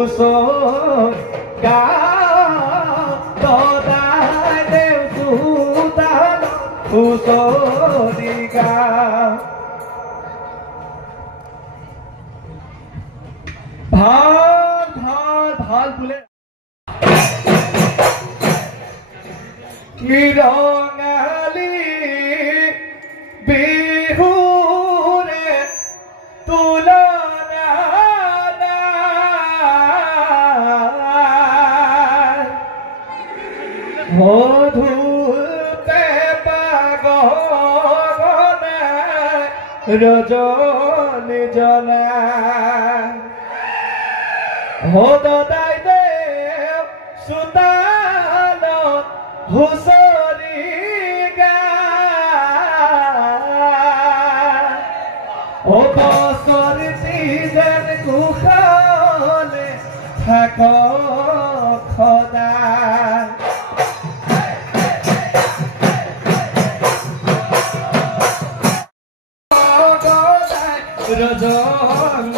হুঁচৰি গাওঁ সদায় দেও চোতালত হুঁচৰি গাওঁ ভাল ভাল ভাল বোলে ৰঙালী বিহুৰে তুলনা মধুতে পাগনে ৰজনী জনা সদায় দেও চোতালত হুঁচৰি গাওঁ বছৰটি যেন কুশলে থাকক সদায়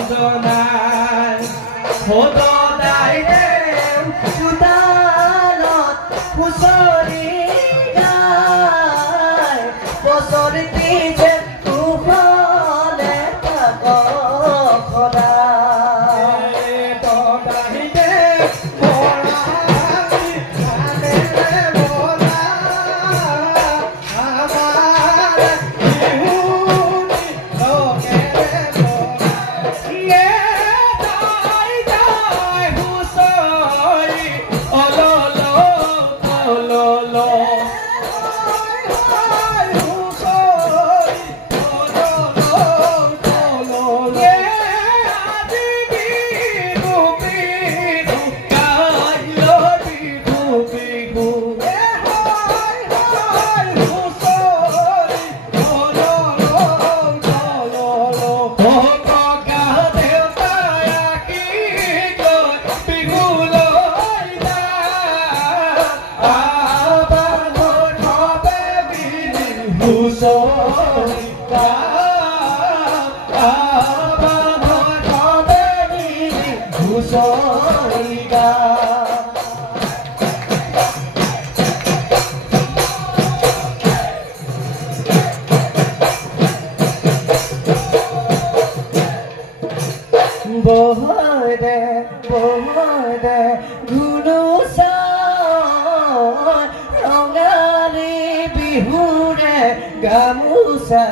ৰজনজনাই সদায় দেও চোতালত হুঁচৰি গায় বছৰটি যেন কুশলে থাকক সদায় সদায় দেও বৰালি ধানেৰে বৰা আমাৰ বিহুনি ৰঙেৰে বহদে ধুনুচা ৰঙালী বিহুৰে গামোচা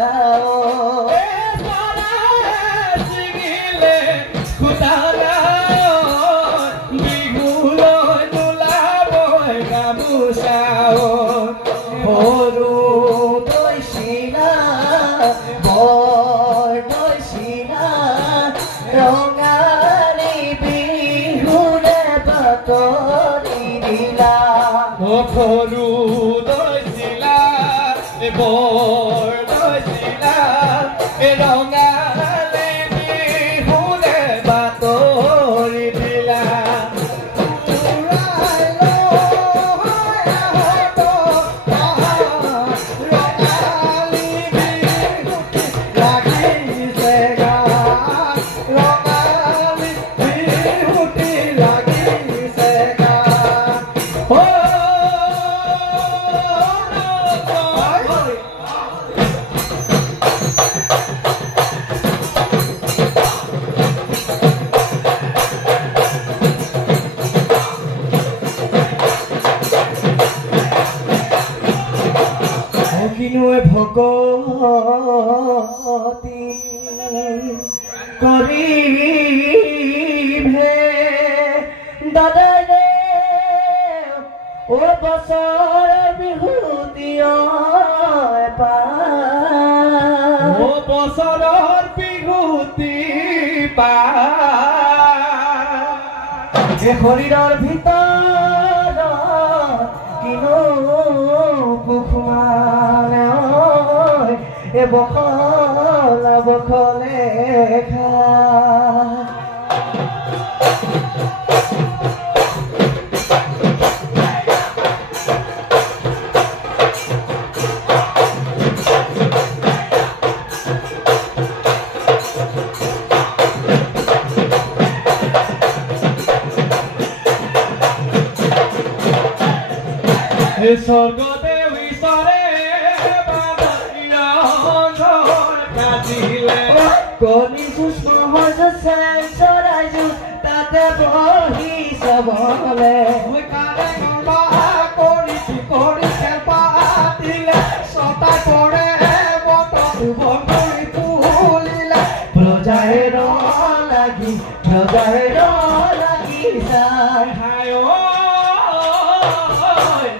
বিহুলৈ নোলাবই গামোচা সৰু দৈচিলা বৰ দৈচিলা ৰঙালী বিহুৰে বাতৰি দিলা সৰু দৈচিলা বৰ দৈচিলা ৰঙালী বিহুৰে বাতৰি দিলা ভগতি কৰিভে দাদাই ৰে ও বছৰ বিহুতি ও বছৰৰ বিহুতি পা শৰীৰৰ ভিতৰত কিনো পুখুৱালে বখলা বখলে খা স্বৰ্গতে বিচাৰে কণী সুষ্ম হৈছে চৰাইজো তাতে বহি চাবলে কৰি খেপাতিলে ছটা পৰে বতৰটো বগৰী ফুলিলে প্ৰজাই লাগি যায় হায়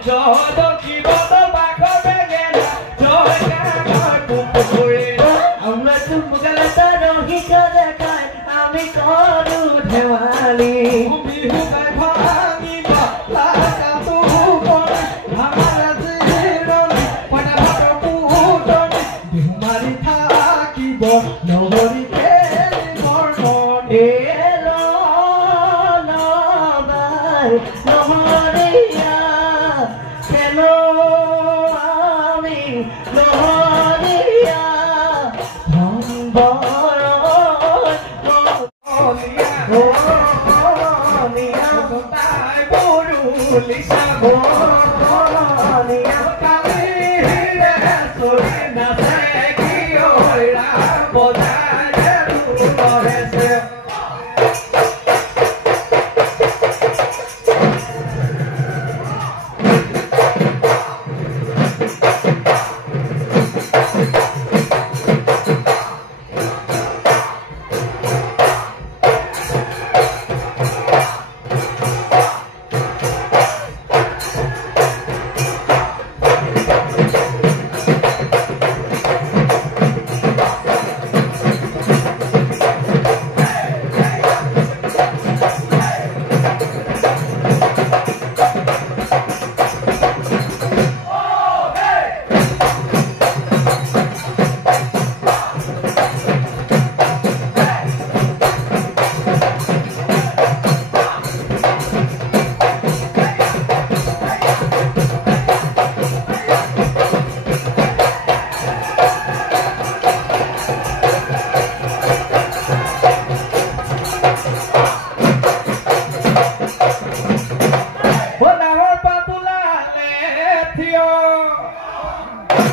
জয় কিবত বাঘ বেগেনা জয় কাঙৰ পুখুৰী আমরা তুমগালে রহিত দেখাই আমি করু ধেমালি বিহু গাই ভাঙিবা লাগা তু পড়ে আমার জীবনী পটা ভাত পুটনি বিহু মারি থাকিব নগরী খেলি বর্ণন এলো নবাই নহরিয়া কেন আমি নহরিয়া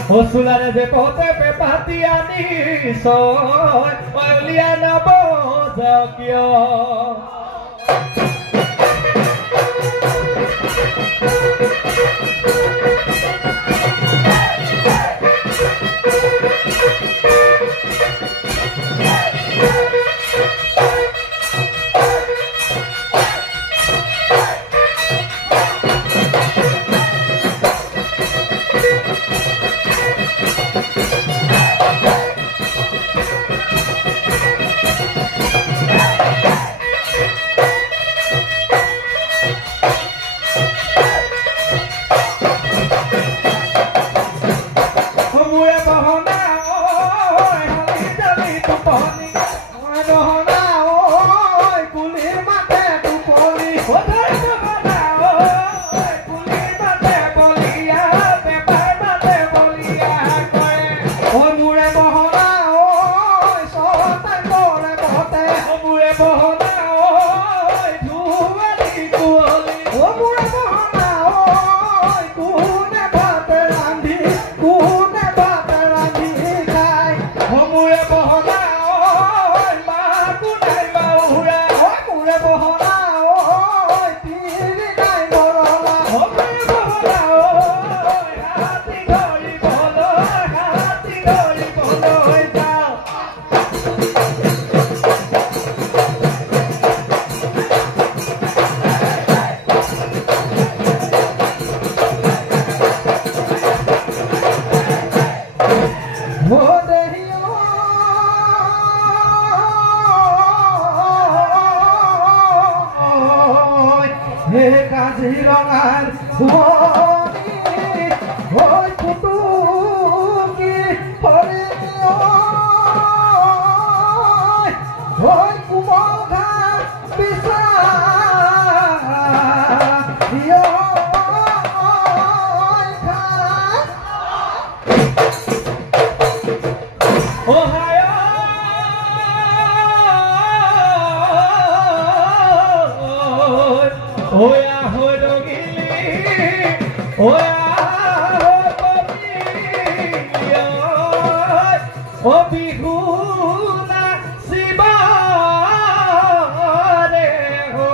Osulare de pote pe patiani soy Oliana bozakyo Oh, বিহুনা শিবারে হো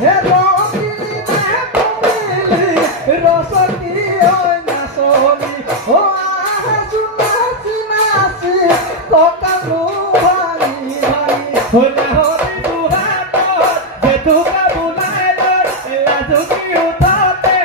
হে রবিলি মে কমিলি রসকি ওই নাচনি ও আহাসু নাচি নাচি ককালু ভাঙি ভাঙি হলে হবি দুহাত জেঠুকা বুলাই লৈ লাজুকি উঠাতে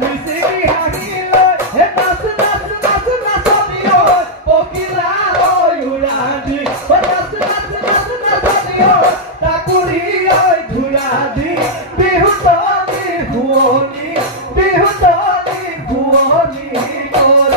মিচিকি হাঁহি লৈ হে নাচ নাচ নাচ নাচনি ঐ পখিলা ঐ উৰাদি নাচ নাচ নাচ নাচনি ঐ তাকুৰি ঐ ঘূৰাদি বিহুতলি শুৱনি বিহুতলি শুৱনি কৰি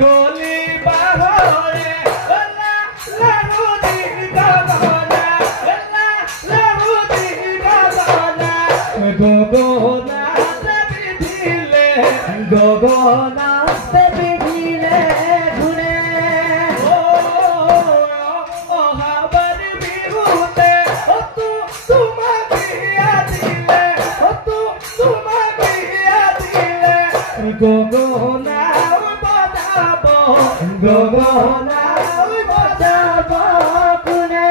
গলি বাহরে লাহুদি গগনা লাহুদি গগনা গগনা বিধিলে গগনা বিধিলে ঘুরে অহাবার বিহুতে তোমাকে দিলে তোমাকে দিলে গগনা গগনা বজাব কোনে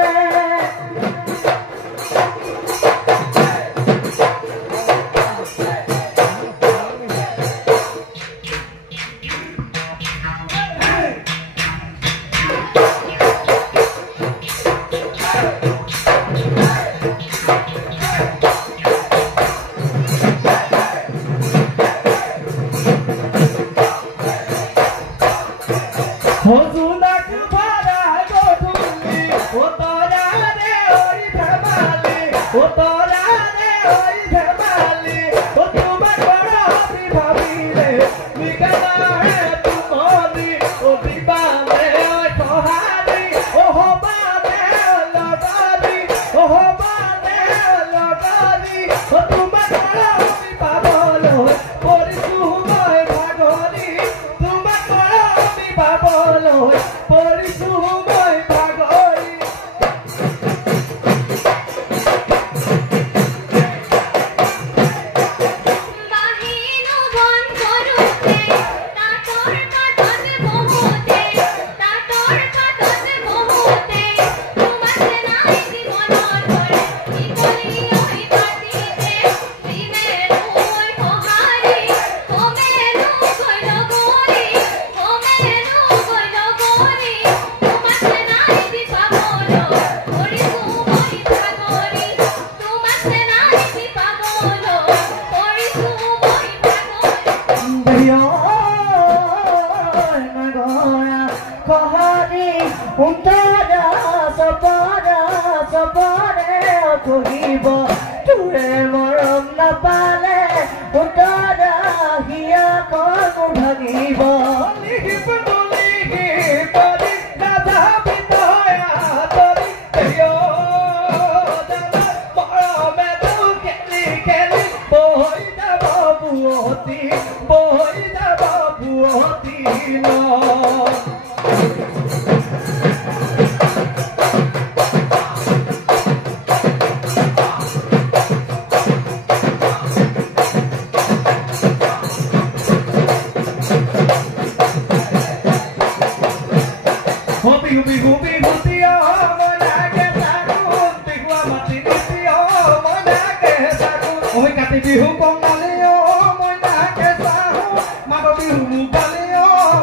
হজুনাক ভাড়া গধূলি ও তরা রে ওই ধেমালি ও তরা রে ওই ধেমালি ও তোমার বড় হবি ভাবিলে নিকালা হে তুমলি ও বিবালে ওই সহারি ও হবালে লগালি ও হবালে লগালি ও তোমার বড় হবি পাবলো পরিসুময় ভাগরি তোমার বড় হবি পাবলো পরিসুময় ভাগরি বাহিনু বন করুতে তাতর কাতত বহুতে তাতর কাতত বহুতে তোমাতে নাই জীবনর করে কি করি ওই কাটিতে দিমেরু ওই পহারি ওমেরু কইল গরি ওমেরু কইল গরি তোমাতে নাই দিপাবলো পরিসুময় ভাগরি তোমাতে নাই দিপাবলো পরিসুময় ভাগরি কহারি উন্তরা সপরে কহিব তোৰে মৰম নাপালে উন্তৰা হিয়া কৰ্ম ভাগিব বৈ যাব বুৱতী ন কাতি বিহু কঙালী মই নাকে চাহো মাঘ বিহু কালি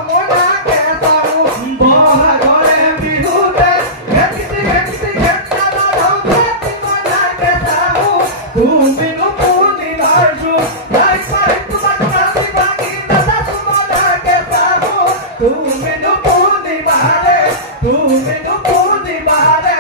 মই নাকে চাহো বহাগৰে বিহুতে ঘেটিতি ঘেটিতি ঘেটা ধৌতে মই নাকে চাহো তুমিনো পুনি নাৰজু লাই পাই তোমাক ৰাতি বাকি নাচাছো মই নাকে চাহো তুমিনো পুনি বাৰে তুমিনো পুনি বাৰে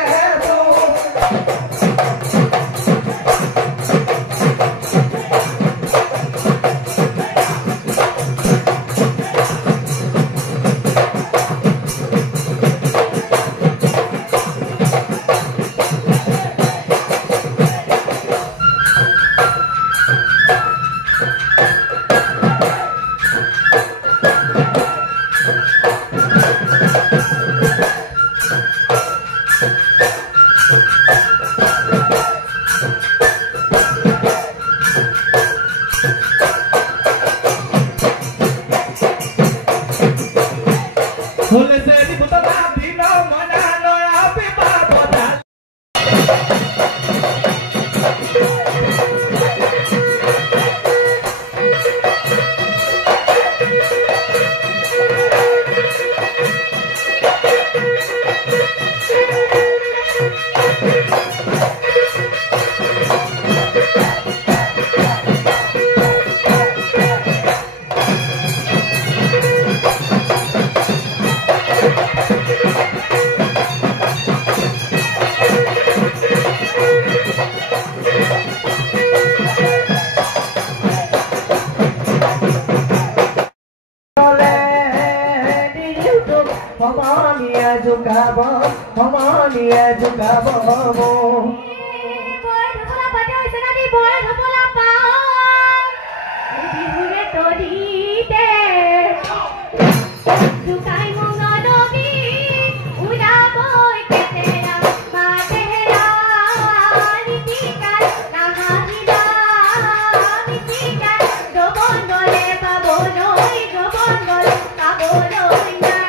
Homania jugaba mo. Boy, thola pati hoise na di boy, thola pao. Bihure to dite. Jukai munga dogi, uda boy ketera, ma tehera, nitikar, nahahida, nitikar, do bondole pa bonoi, do bondole pa bonoi nai.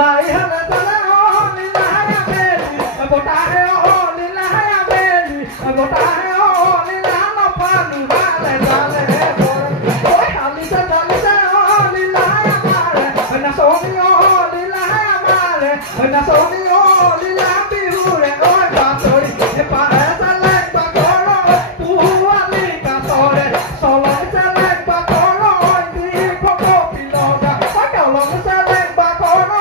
Lai hana tala ho lila ya meli, bota hai ho lila ya meli, bota hai ho lila no pani vale vale boy. Boy hali sa ho lila ya mare, na soni ho lila ya mare, na soni ho lila bihure oi batori, e pa esa lek ba koro, puali ka tore, solo esa lek ba koro, di koko piloga, pa kalo esa lek ba koro.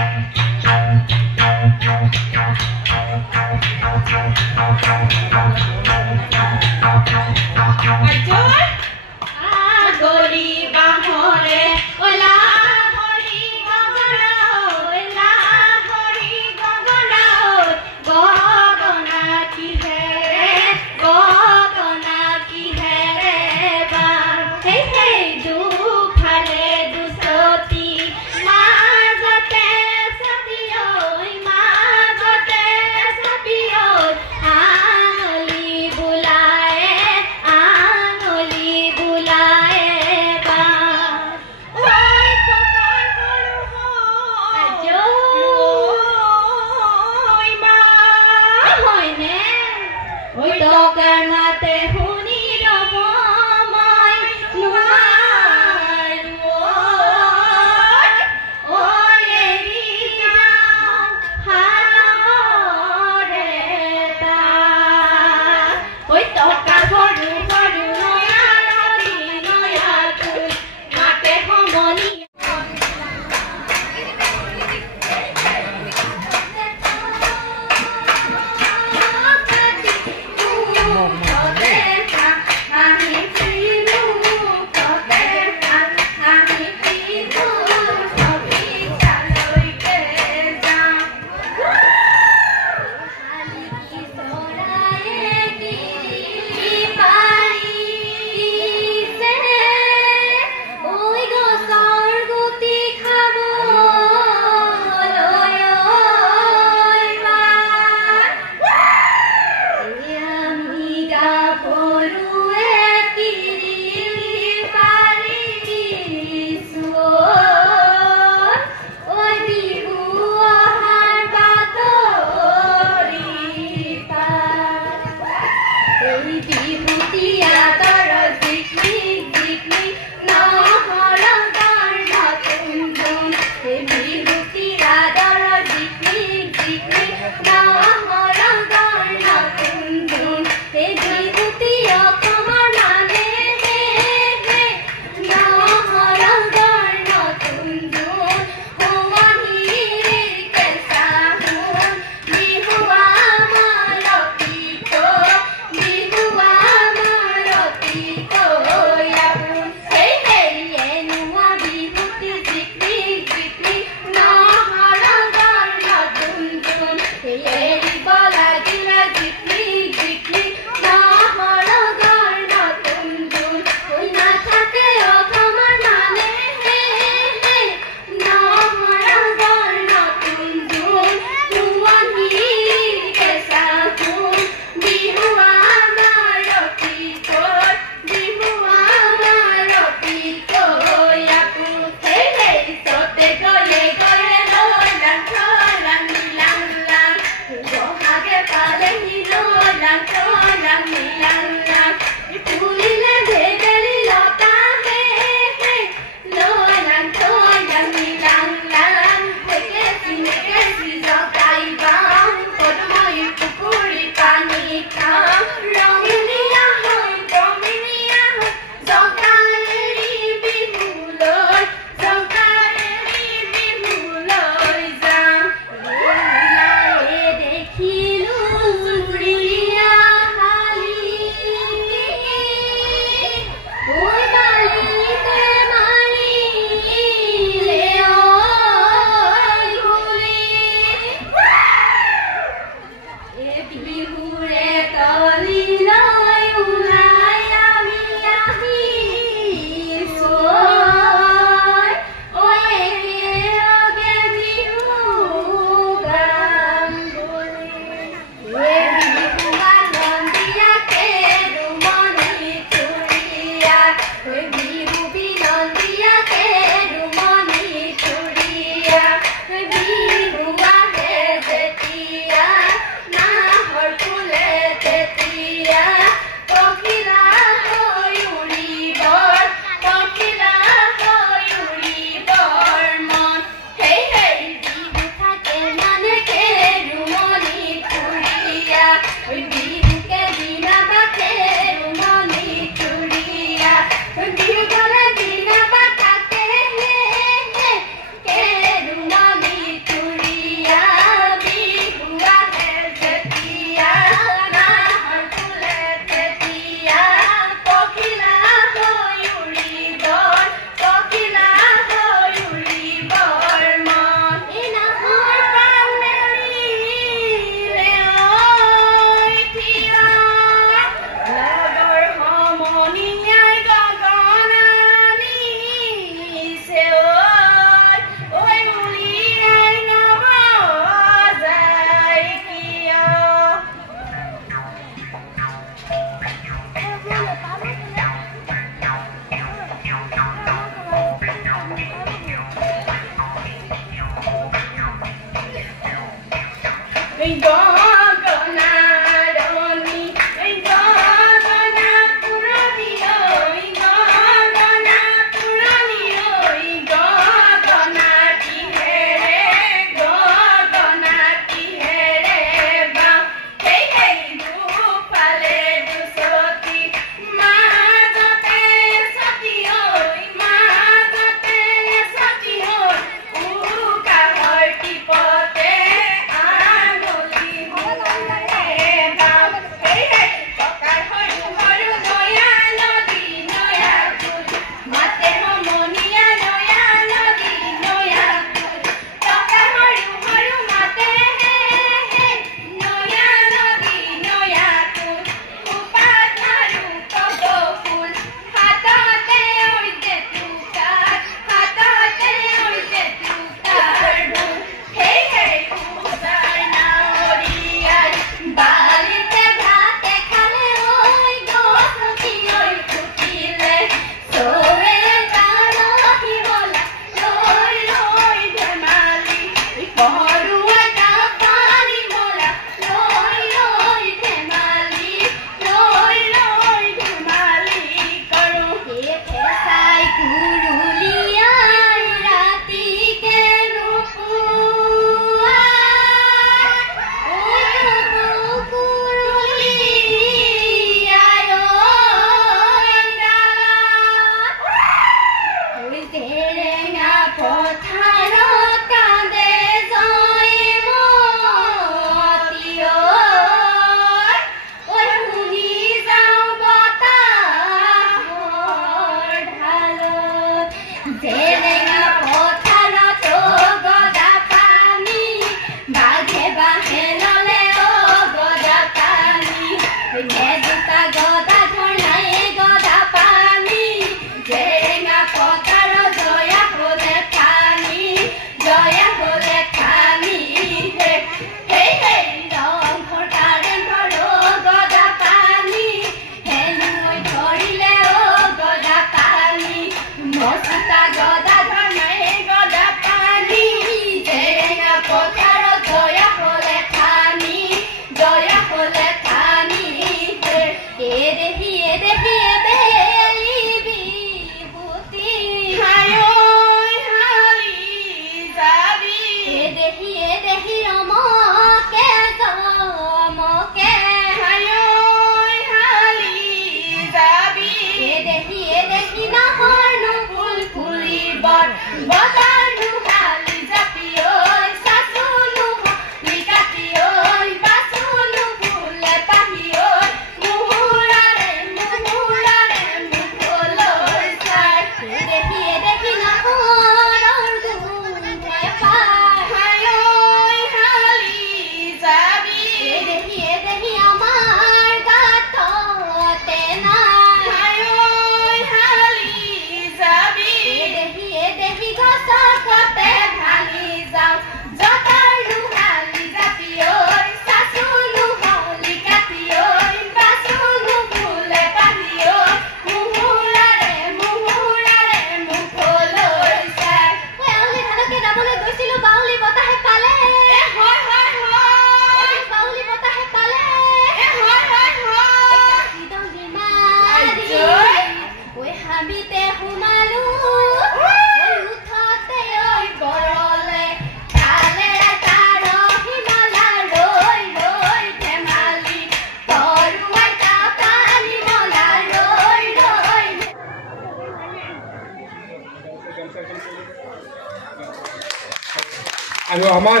আৰু আমাৰ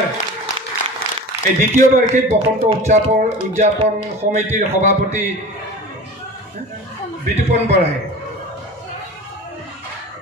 এই দ্বিতীয় বাৰ্ষিক বসন্ত উদযাপন সমিতিৰ সভাপতি বিতুপন বৰাই